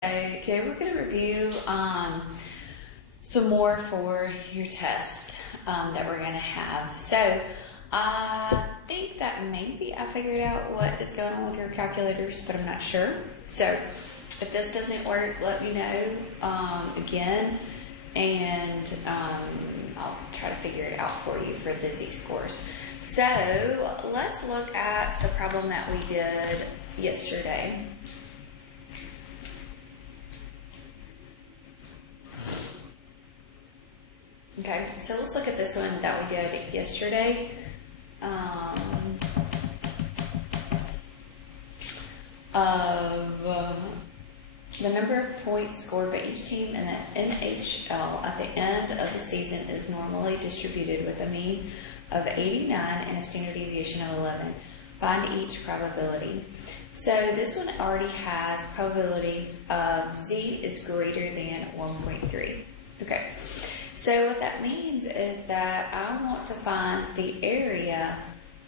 So today we're going to review some more for your test that we're going to have. So I think that maybe I figured out what is going on with your calculators, but I'm not sure. So if this doesn't work, let me know again, and I'll try to figure it out for you for the z-scores. So let's look at the problem that we did yesterday. Okay, so let's look at this one that we did yesterday. The number of points scored by each team in the NHL at the end of the season is normally distributed with a mean of 89 and a standard deviation of 11. Find each probability. So this one already has probability of z is greater than 1.3. Okay. So what that means is that I want to find the area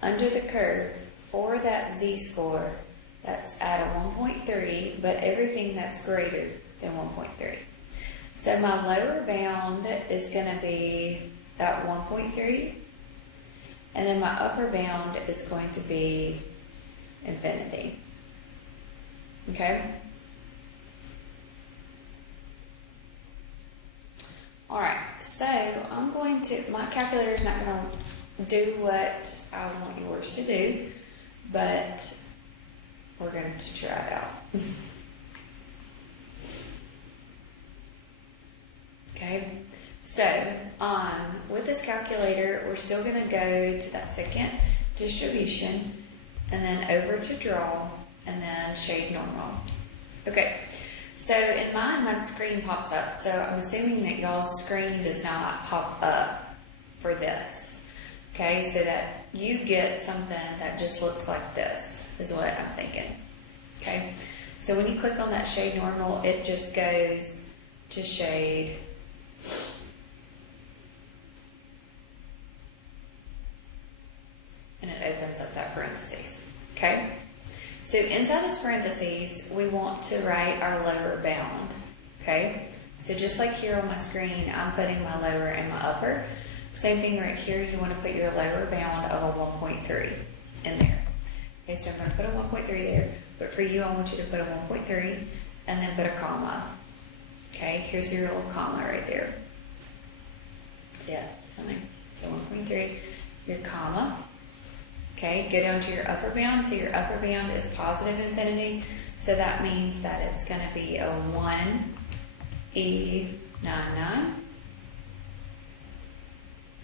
under the curve for that z-score that's at a 1.3, but everything that's greater than 1.3. So my lower bound is going to be that 1.3, and then my upper bound is going to be infinity. Okay? Alright, so I'm going to, my calculator is not going to do what I want yours to do, but we're going to try it out. Okay, so with this calculator, we're still going to go to that second distribution, and then over to draw, and then shade normal. Okay. So in mine, my screen pops up. So I'm assuming that y'all's screen does not pop up for this. Okay, so that you get something that just looks like this is what I'm thinking. Okay, so when you click on that shade normal, it just goes to shade. And it opens up that parentheses. Okay. So inside this parentheses, we want to write our lower bound, okay? So just like here on my screen, I'm putting my lower and my upper. Same thing right here, you want to put your lower bound of a 1.3 in there. Okay, so I'm going to put a 1.3 there, but for you, I want you to put a 1.3 and then put a comma. Okay, here's your little comma right there. So yeah, so 1.3, your comma. Okay, go down to your upper bound. So your upper bound is positive infinity. So that means that it's going to be a 1e99.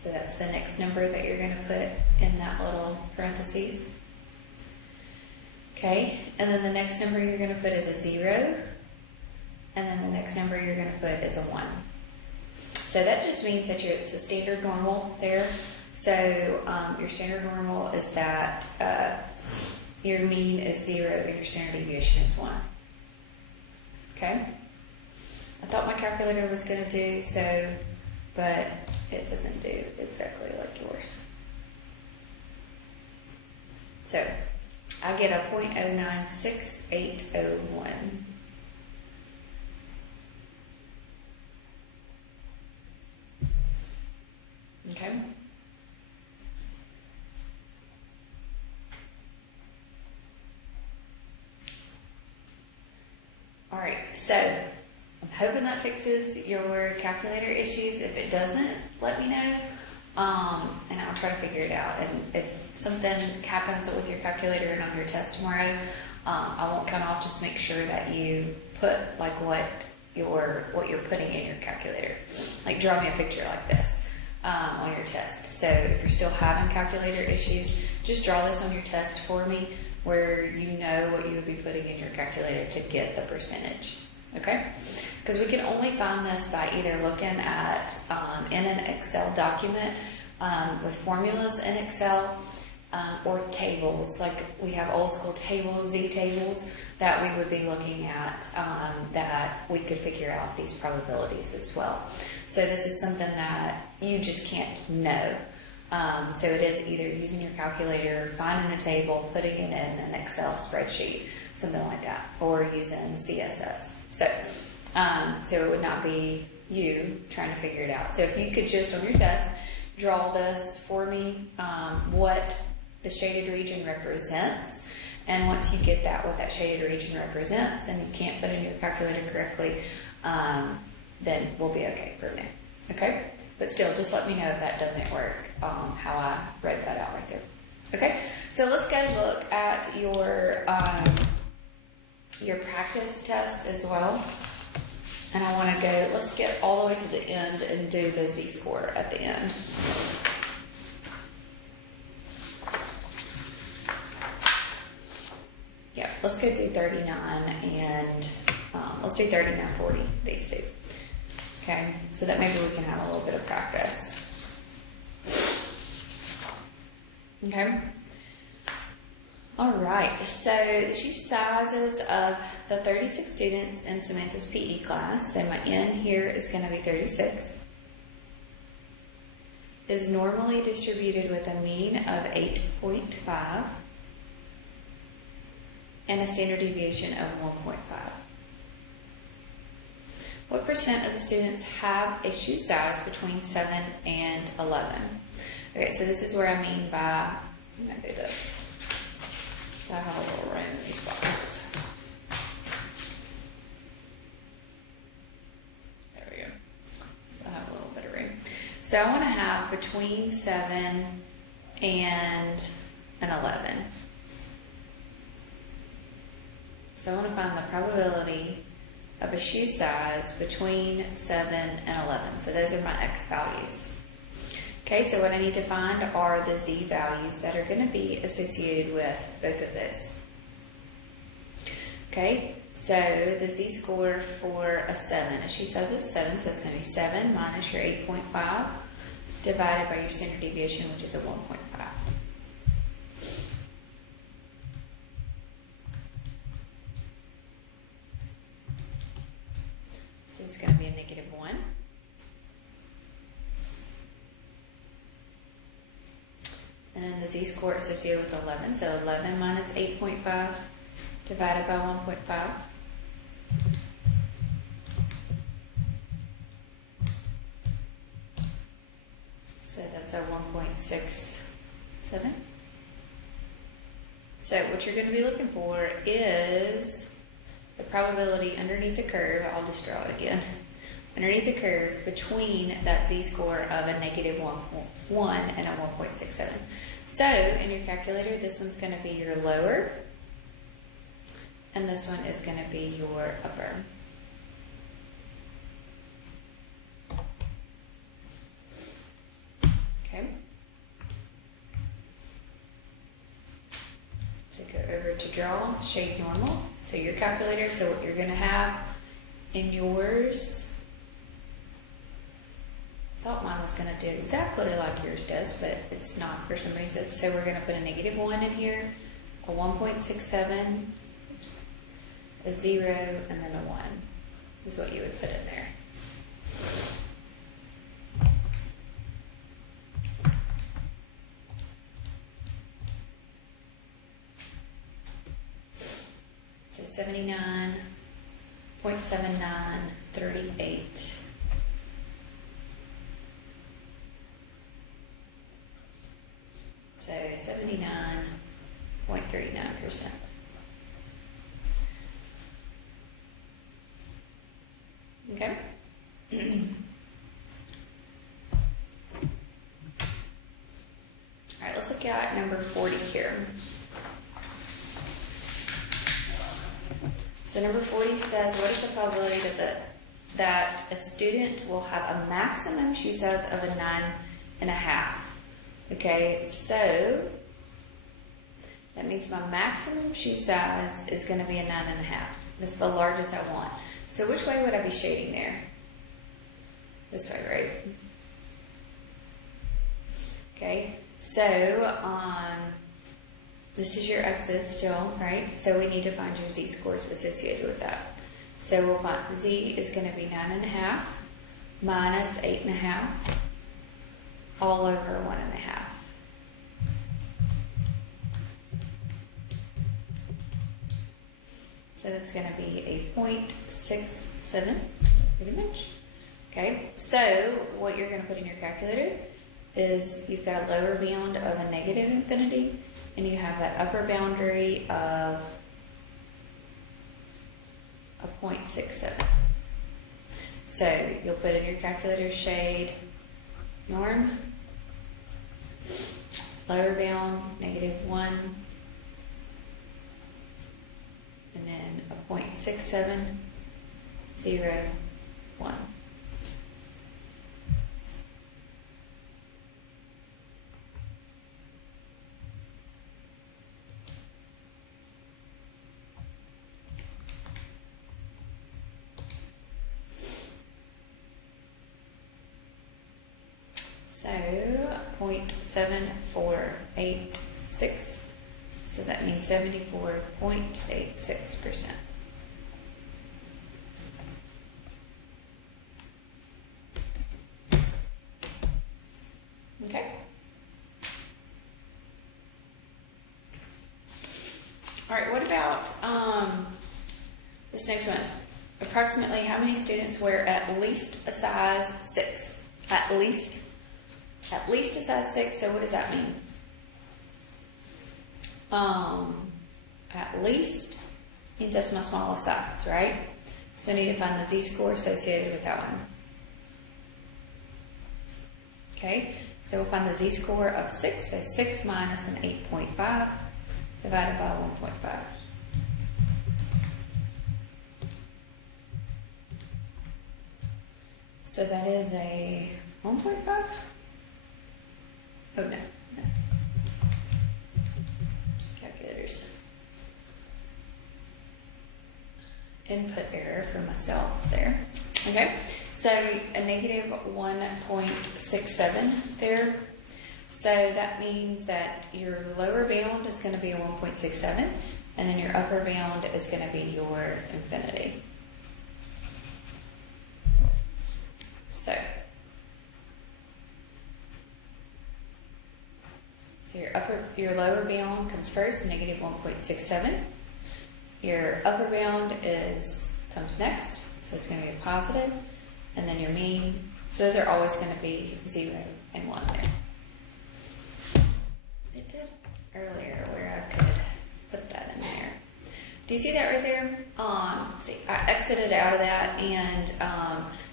So that's the next number that you're going to put in that little parentheses. Okay, and then the next number you're going to put is a 0. And then the next number you're going to put is a 1. So that just means that it's a standard normal there. So your standard normal is that your mean is 0 and your standard deviation is 1. Okay? I thought my calculator was going to do so, but it doesn't do exactly like yours. So I get a 0.096801. Okay? Alright, so I'm hoping that fixes your calculator issues. If it doesn't, let me know, and I'll try to figure it out. And if something happens with your calculator and on your test tomorrow, I won't cut off. Just make sure that you put like what you're putting in your calculator. Like draw me a picture like this on your test. So if you're still having calculator issues, just draw this on your test for me, where you know what you would be putting in your calculator to get the percentage, okay? Because we can only find this by either looking at, in an Excel document with formulas in Excel, or tables, like we have old school tables, Z tables, that we would be looking at, that we could figure out these probabilities as well. So this is something that you just can't know. So it is either using your calculator, finding a table, putting it in an Excel spreadsheet, something like that, or using CSS. So it would not be you trying to figure it out. So if you could just on your test draw this for me, what the shaded region represents, and once you get that, what that shaded region represents, and you can't put in your calculator correctly, then we'll be okay from there. Okay? But still, just let me know if that doesn't work, how I wrote that out right there. Okay? So let's go look at your practice test as well. And I want to go, let's get all the way to the end and do the z-score at the end. Yeah, let's go do 39 and let's do 39, 40, these two. Okay, so that maybe we can have a little bit of practice. Okay. All right, so the shoe sizes of the 36 students in Samantha's PE class, so my N here is going to be 36, is normally distributed with a mean of 8.5 and a standard deviation of 1.5. What percent of the students have a shoe size between 7 and 11? Okay, so this is where I mean by, I'm going to do this. So I have a little room in these boxes. There we go. So I have a little bit of room. So I want to have between 7 and an 11. So I want to find the probability of a shoe size between 7 and 11. So those are my X values. Okay, so what I need to find are the Z values that are going to be associated with both of those. Okay, so the Z score for a 7, a shoe size of 7, so it's going to be 7 minus your 8.5 divided by your standard deviation, which is a 1.5. So it's going to be a negative 1. And then the Z-score associated with 11, so 11 minus 8.5 divided by 1.5. So that's our 1.67. So what you're going to be looking for is the probability underneath the curve. I'll just draw it again. Underneath the curve between that Z-score of a negative 1 and a 1.67. So in your calculator, this one's going to be your lower, and this one is going to be your upper. Okay. So go over to draw, shade normal. So your calculator, so what you're going to have in yours, I thought mine was going to do exactly like yours does, but it's not for some reason. So we're going to put a negative 1 in here, a 1.67, a 0, and then a 1 is what you would put in there. So 79.7938. So 79.39%. Okay. All right, let's look at number 40 here. So number 40 says, what is the probability that a student will have a maximum shoe size of a 9.5? Okay, so that means my maximum shoe size is going to be a 9.5. That's the largest I want. So which way would I be shading there? This way, right? Okay, so this is your X's still, right? So we need to find your Z-scores associated with that. So we'll find Z is going to be 9.5 minus 8.5 all over 1.5. So that's going to be a 0.6 0.67, pretty much. Okay, so what you're going to put in your calculator is you've got a lower bound of a negative infinity, and you have that upper boundary of a 0.67. So you'll put in your calculator shade norm, lower bound, -1, and then a 0.6701. So 0.7486, so that means 74.86%. Okay. All right, what about this next one? Approximately how many students wear at least a size 6? At least a size 6, so what does that mean? At least means that's my smallest size, right? So I need to find the z-score associated with that one. Okay, so we'll find the z-score of 6, so 6 minus an 8.5 divided by 1.5. So that is a 1.5? Oh, no. Calculators. Input error for myself there. Okay, so a negative 1.67 there. So that means that your lower bound is going to be a 1.67, and then your upper bound is going to be your infinity. So your lower bound comes first, negative 1.67. Your upper bound comes next, so it's going to be a positive, and then your mean. So those are always going to be 0 and 1 there. It did earlier where I could put that in there. Do you see that right there? See, I exited out of that, and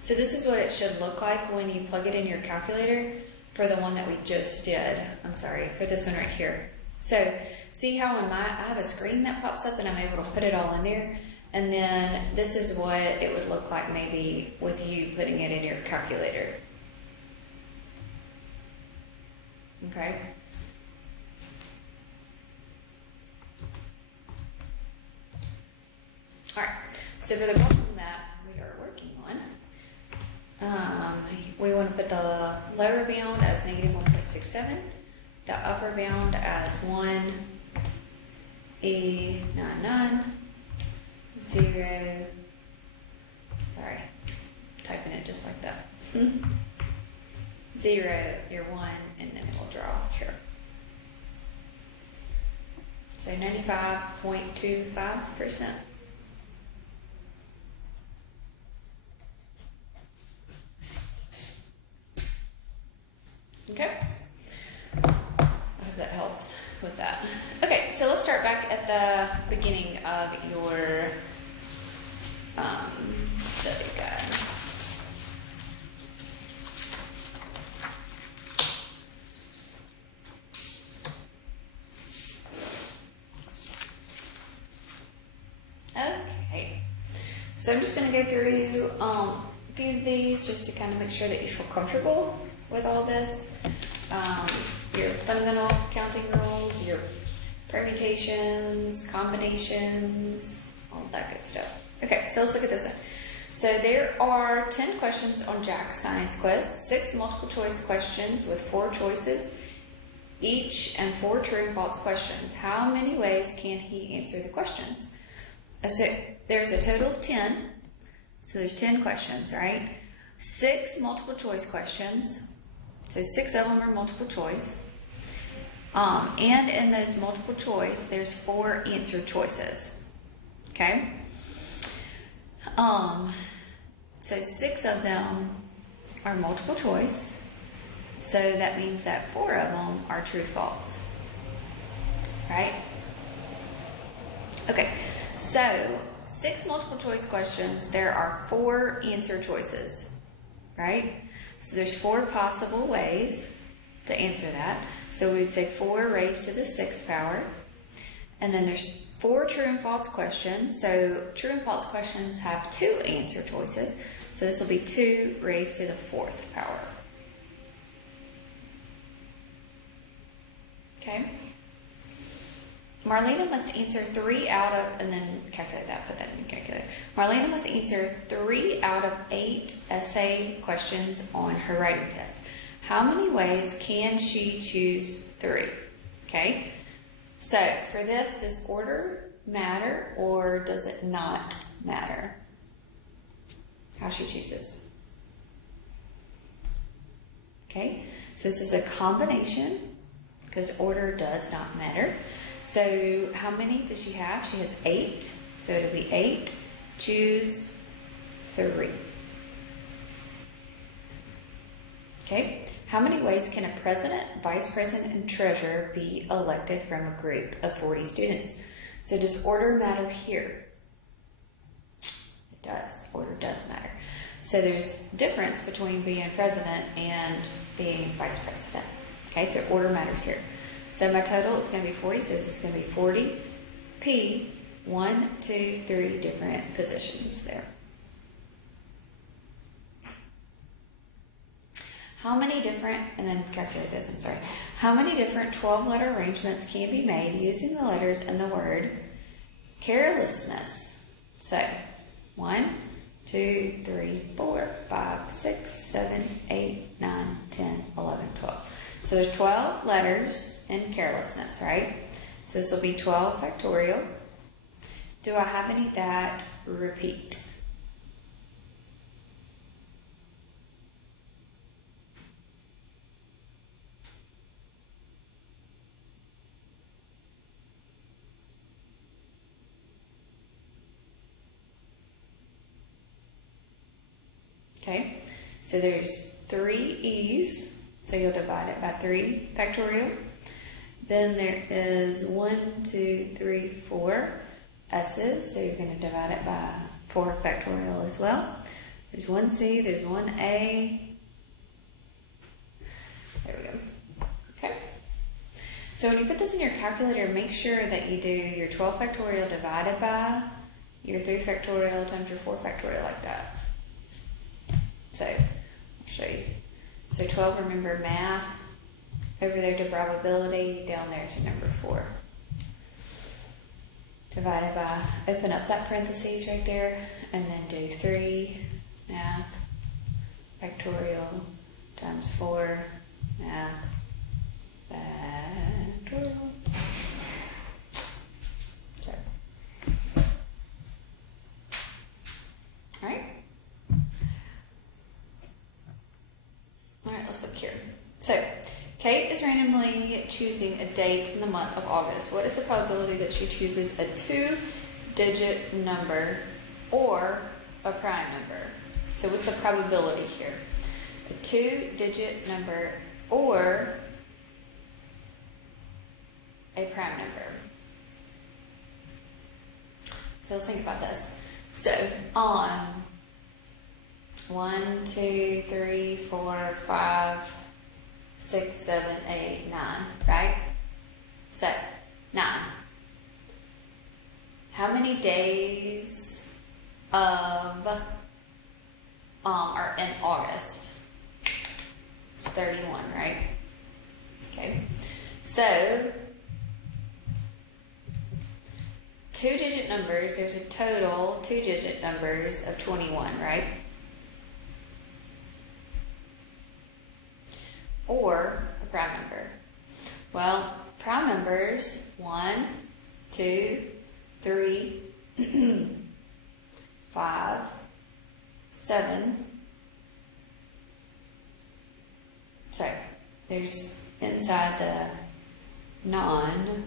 so this is what it should look like when you plug it in your calculator for the one that we just did. I'm sorry, for this one right here. So see how I have a screen that pops up and I'm able to put it all in there, and then this is what it would look like maybe with you putting it in your calculator. Okay. All right, so for the problem that we are working on, we want to put the lower bound as negative 1.67, the upper bound as 1E99, 0, sorry, typing it just like that, 0, your 1, and then it will draw here. So 95.25%. Okay, I hope that helps with that. Okay, so let's start back at the beginning of your study guide. Okay, so I'm just going to go through a few of these just to kind of make sure that you feel comfortable with all this. Your fundamental counting rules, your permutations, combinations, all that good stuff. Okay, so let's look at this one. So there are 10 questions on Jack's science quiz, 6 multiple choice questions with 4 choices each and 4 true and false questions. How many ways can he answer the questions? So there's a total of 10, so there's 10 questions, right? 6 multiple choice questions. So 6 of them are multiple choice. And in those multiple choice, there's 4 answer choices. Okay? So 6 of them are multiple choice. So that means that 4 of them are true, false. Right? Okay, so 6 multiple choice questions, there are 4 answer choices, right? So there's 4 possible ways to answer that. So we would say 4 raised to the 6th power. And then there's 4 true and false questions. So true and false questions have 2 answer choices. So this will be 2 raised to the 4th power. Okay? Marlena must answer 3 out of, and then calculate that, put that in your calculator. Marlena must answer 3 out of 8 essay questions on her writing test. How many ways can she choose 3? Okay? So, for this, does order matter or does it not matter? How she chooses. Okay? So this is a combination because order does not matter. So how many does she have? She has 8. So it'll be 8. Choose 3. Okay. How many ways can a president, vice president, and treasurer be elected from a group of 40 students? So does order matter here? It does. Order does matter. So there's difference between being president and being vice president. Okay, so order matters here. So my total is going to be 40, so this is going to be 40 P, 1, 2, 3 different positions there. How many different, and then calculate this, I'm sorry. How many different 12-letter arrangements can be made using the letters in the word carelessness? So, 1, 2, 3, 4, 5, 6, 7, 8, 9, 10, 11, 12. So there's 12 letters in carelessness, right? So this will be 12 factorial. Do I have any that repeat? Okay, so there's 3 E's, so you'll divide it by 3 factorial. Then there is 1, 2, 3, 4 S's, so you're going to divide it by 4 factorial as well. There's 1 C, there's 1 A. There we go. Okay. So when you put this in your calculator, make sure that you do your 12 factorial divided by your 3 factorial times your 4 factorial like that. So, I'll show you. So 12, remember math, over there to probability, down there to number 4. Divided by, open up that parentheses right there, and then do 3 math factorial times 4 math factorial. So, alright. Alright, let's look here. So, Kate is randomly choosing a date in the month of August. What is the probability that she chooses a 2-digit number or a prime number? So what's the probability here? A 2-digit number or a prime number. So let's think about this. So on 1, 2, 3, 4, 5, 6, 7, 8, 9, right? So, 9. How many days are in August? It's 31, right? Okay. So, 2-digit numbers, there's a total 2-digit numbers of 21, right? Or a prime number. Well, prime numbers 1, 2, 3, 5, 7. So there's inside the 9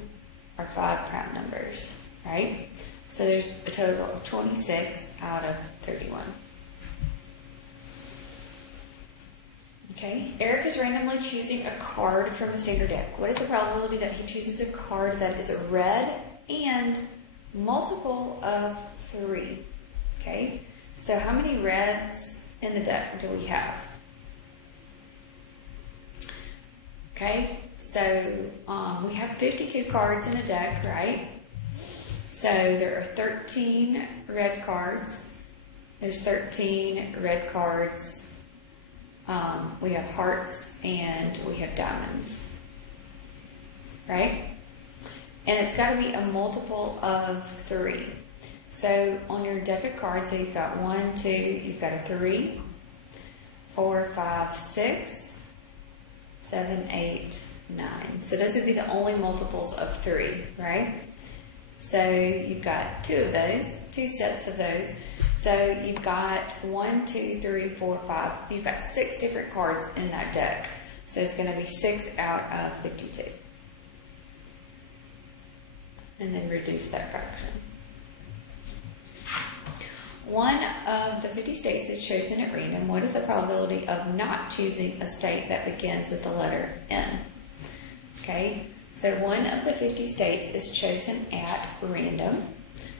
are 5 prime numbers, right? So there's a total of 26 out of 31. Okay, Eric is randomly choosing a card from a standard deck. What is the probability that he chooses a card that is a red and multiple of 3? Okay, so how many reds in the deck do we have? Okay, so we have 52 cards in a deck, right? So there are 13 red cards. There's 13 red cards. We have hearts and we have diamonds, right? And it's got to be a multiple of 3. So on your deck of cards, so you've got 1, 2, you've got a 3, 4, 5, 6, 7, 8, 9. So those would be the only multiples of 3, right? So you've got 2 of those, 2 sets of those. So you've got 1, 2, 3, 4, 5. You've got 6 different cards in that deck. So it's going to be 6 out of 52. And then reduce that fraction. One of the 50 states is chosen at random. What is the probability of not choosing a state that begins with the letter N? Okay, so one of the 50 states is chosen at random.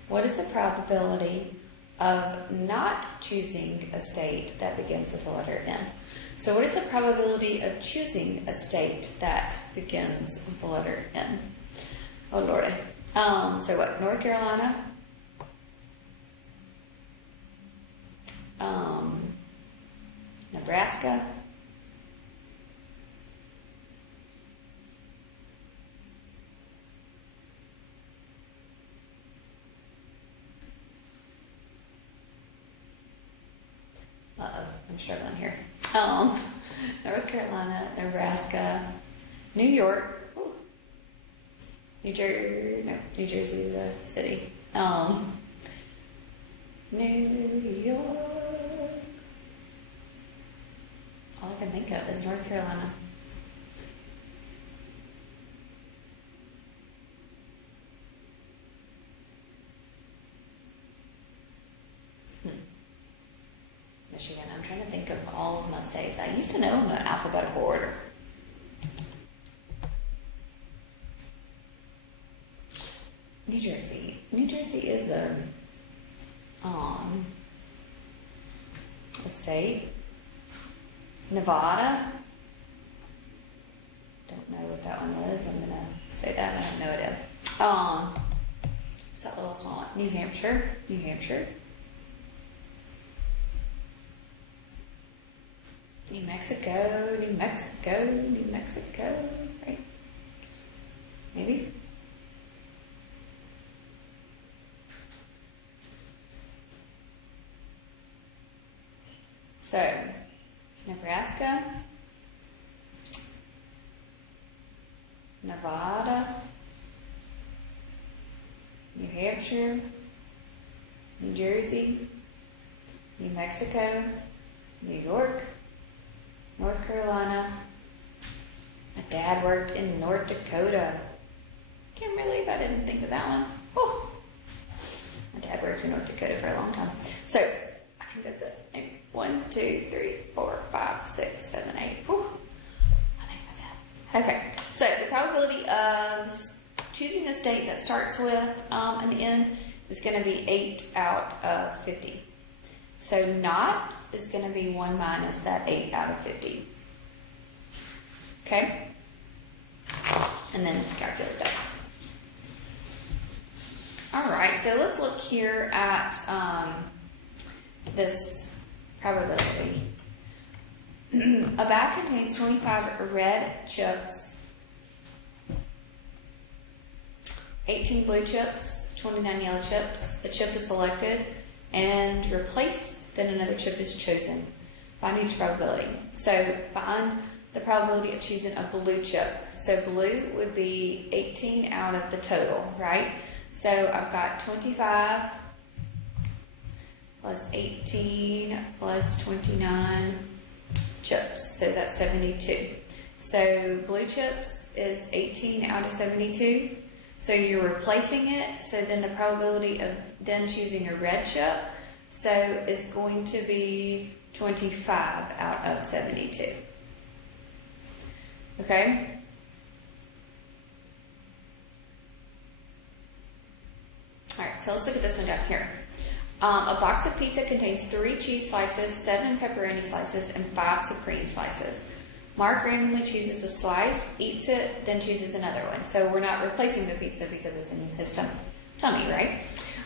What is the probability of not choosing a state that begins with the letter N? So what is the probability of choosing a state that begins with the letter N? Oh, Lordy. So what? North Carolina? Nebraska? I'm struggling here. North Carolina, Nebraska, New York, New Jersey, no, New Jersey is a city. New York. All I can think of is North Carolina. Michigan. I'm trying to think of all of my states. I used to know them in alphabetical order. New Jersey. New Jersey is a state. Nevada. Don't know what that one is. I'm gonna say that. I have no idea. What's that little small one? New Hampshire. New Hampshire. New Mexico, New Mexico, New Mexico, right? Maybe? So, Nebraska, Nevada, New Hampshire, New Jersey, New Mexico, New York, North Carolina. My dad worked in North Dakota. Can't believe I didn't think of that one. Oh, my dad worked in North Dakota for a long time. So I think that's it. 1, 2, 3, 4, 5, 6, 7, 8. Whew. I think that's it. Okay. So the probability of choosing a state that starts with an N is going to be 8 out of 50. So not is going to be 1 minus that 8 out of 50. Okay? And then calculate that. All right, so let's look here at this probability. A bag contains 25 red chips, 18 blue chips, 29 yellow chips. A chip is selected and replaced, then another chip is chosen. Find each probability. So find the probability of choosing a blue chip. So blue would be 18 out of the total, right? So I've got 25 plus 18 plus 29 chips. So that's 72. So blue chips is 18 out of 72. So you're replacing it, so then the probability of then choosing a red chip, so is going to be 25 out of 72. Okay? Alright, so let's look at this one down here. A box of pizza contains 3 cheese slices, 7 pepperoni slices, and 5 supreme slices. Mark randomly chooses a slice, eats it, then chooses another one. So we're not replacing the pizza because it's in his tummy, right?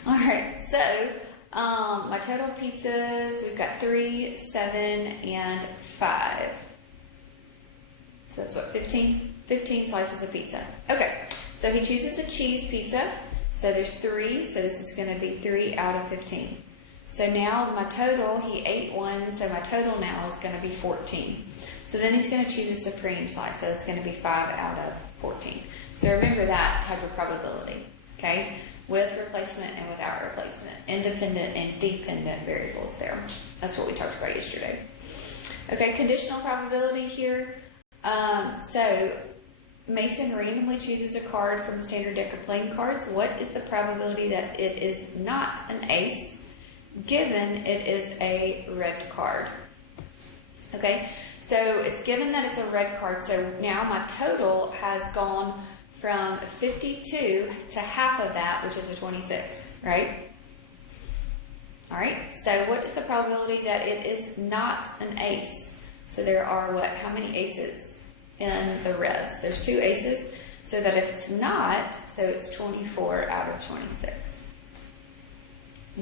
Alright, so my total pizzas, we've got 3, 7, and 5. So that's what, 15? 15 slices of pizza. Okay, so he chooses a cheese pizza. So there's 3, so this is going to be 3 out of 15. So now my total, he ate one, so my total now is going to be 14. So then he's going to choose a supreme slice, so it's going to be 5 out of 14. So remember that type of probability, okay? With replacement and without replacement. Independent and dependent variables there. That's what we talked about yesterday. Okay, conditional probability here. So Mason randomly chooses a card from the standard deck of playing cards. What is the probability that it is not an ace, given it is a red card? Okay, so it's given that it's a red card, so now my total has gone from 52 to half of that, which is a 26, right? Alright, so what is the probability that it is not an ace? So there are what? How many aces in the reds? There's 2 aces, so that if it's not, so it's 24 out of 26.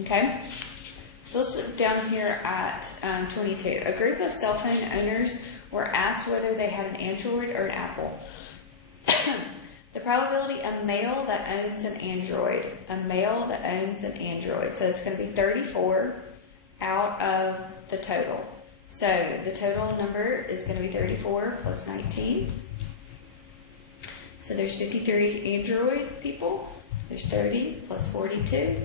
Okay? So let's look down here at 22. A group of cell phone owners were asked whether they had an Android or an Apple. The probability a male that owns an Android, so it's going to be 34 out of the total. So the total number is going to be 34 plus 19. So there's 53 Android people. There's 30 plus 42.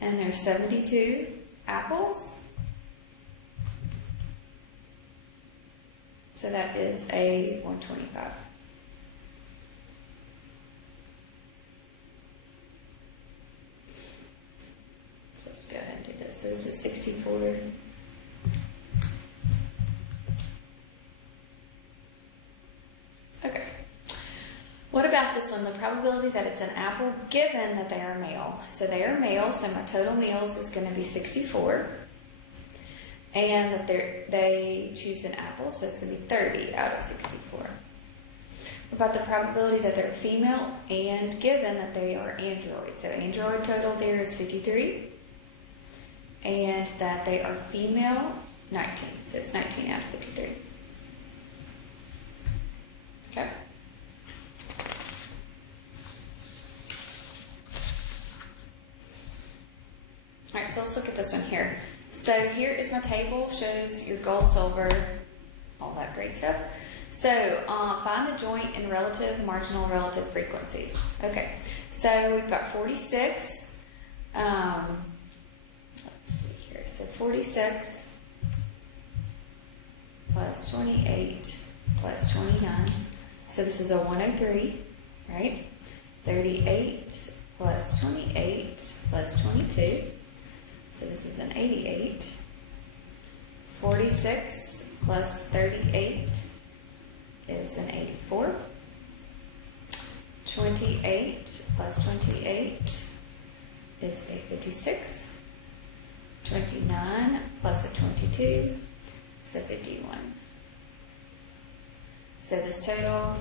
And there's 72 apples. So that is a 125. So let's go ahead and do this. So this is 64. Okay. What about this one? The probability that it's an apple given that they are male. So they are male, so my total males is going to be 64. And that they choose an apple, so it's going to be 30 out of 64. What about the probability that they're female and given that they are android? So android total there is 53. And that they are female, 19. So it's 19 out of 53. Okay. Alright, so let's look at this one here. So here is my table, shows your gold, silver, all that great stuff. So find the joint in relative, marginal, relative frequencies. Okay, so we've got 46. Let's see here. So 46 plus 28 plus 29. So this is a 103, right? 38 plus 28 plus 22. So this is an 88. 46 plus 38 is an 84. 28 plus 28 is a 56. 29 plus a 22 is a 51. So this total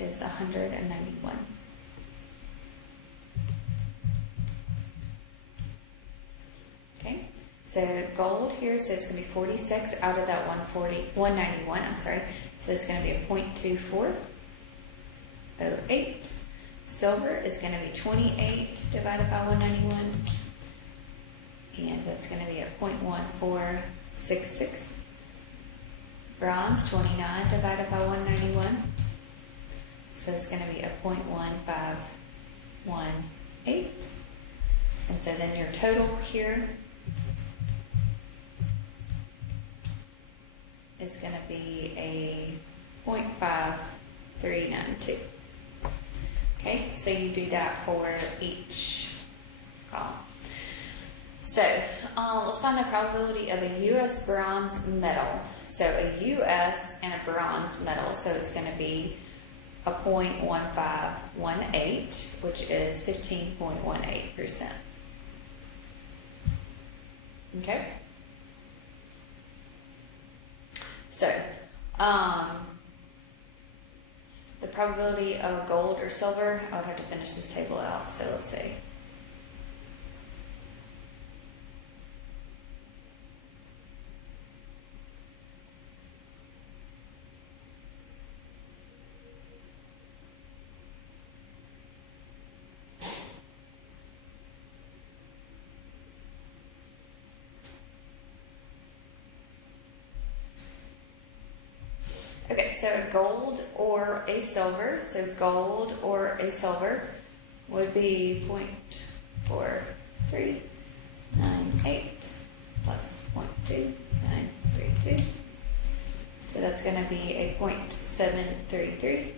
is 191. Okay, so gold here, so it's going to be 46 out of that 191, I'm sorry. So it's going to be a 0.2408. Silver is going to be 28 divided by 191. And that's going to be a 0.1466. Bronze, 29 divided by 191. So it's going to be a 0.1518. And so then your total here is going to be a 0.5 392. Okay, so you do that for each column. So let's find the probability of a U.S. bronze medal. So a U.S. and a bronze medal, so it's going to be a 0.1518, which is 15.18%. Okay? So, the probability of gold or silver, I would have to finish this table out, so let's see. Okay, so a gold or a silver, so gold or a silver would be 0.4398 plus 0.2932. So that's going to be a 0.733.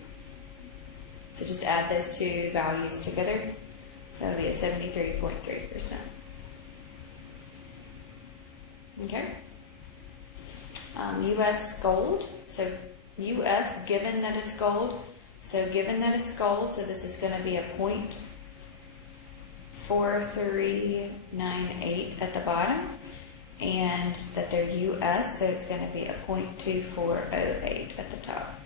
So just add those two values together. So it'll be a 73.3%. Okay. U.S. gold, so U.S. given that it's gold, so given that it's gold, so this is going to be a 0.4398 at the bottom, and that they're U.S., so it's going to be a 0.2408 at the top.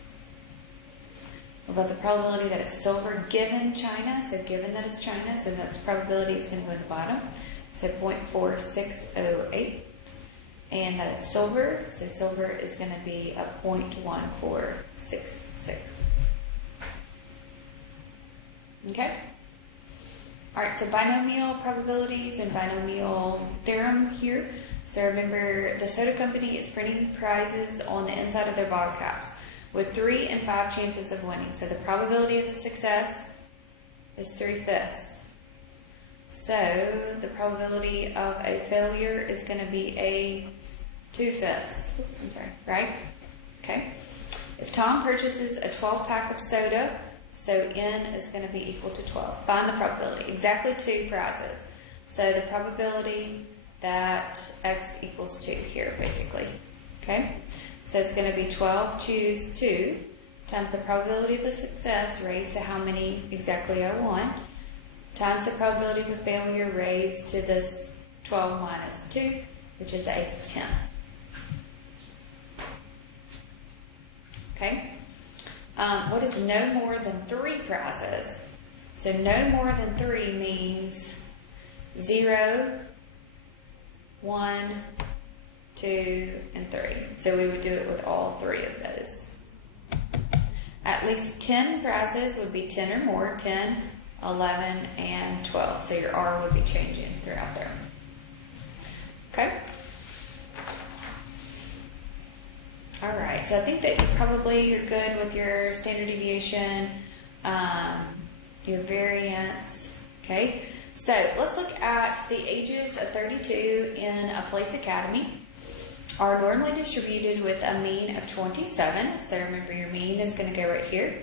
About the probability that it's silver given China, so given that it's China, so that probability is going to go at the bottom, so 0.4608. And that it's silver, so silver is going to be a 0.1466. Okay? Alright, so binomial probabilities and binomial theorem here. So remember, the soda company is printing prizes on the inside of their bottle caps with 3 in 5 chances of winning. So the probability of a success is 3/5. So the probability of a failure is going to be a 2/5. Oops, I'm sorry. Right? Okay. If Tom purchases a 12-pack of soda, so N is going to be equal to 12. Find the probability. Exactly 2 prizes. So the probability that X equals 2 here, basically. Okay? So it's going to be 12 choose 2 times the probability of a success raised to how many exactly I want, times the probability of a failure raised to this 12 minus 2, which is a 10. Okay? What is no more than 3 prizes? So no more than 3 means 0, 1, 2, and 3. So we would do it with all 3 of those. At least 10 prizes would be 10 or more, 10, 11, and 12. So your R would be changing throughout there. Okay? Alright, so I think that you're good with your standard deviation, your variance. Okay? So let's look at the ages of 32 in a place academy are normally distributed with a mean of 27. So remember, your mean is going to go right here.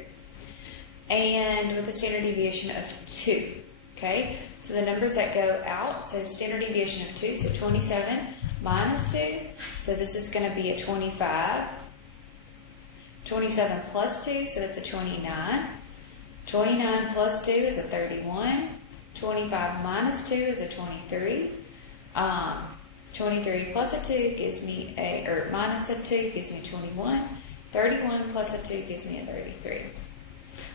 And with a standard deviation of 2. Okay? So the numbers that go out, so standard deviation of 2, so 27 minus 2. So this is going to be a 25. 27 plus 2, so that's a 29. 29 plus 2 is a 31. 25 minus 2 is a 23. 23 plus a 2 gives me minus a 2 gives me 21. 31 plus a 2 gives me a 33.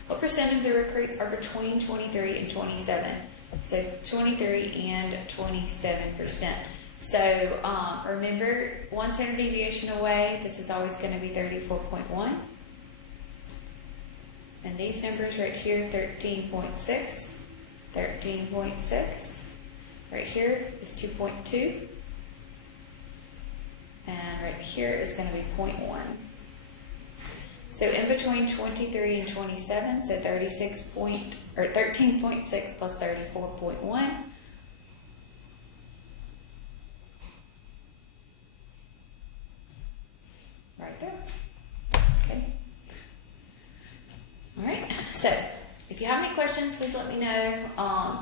What percent of the recruits are between 23 and 27? So 23 and 27%. So remember, 1 standard deviation away, this is always going to be 34.1. And these numbers right here, 13.6, 13.6. Right here is 2.2. And right here is going to be 0.1. So in between 23 and 27, so 13.6 plus 34.1. Right there. Okay. So if you have any questions, please let me know.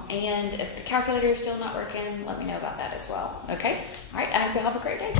And if the calculator is still not working, let me know about that as well. Okay? All right. I hope you have a great day.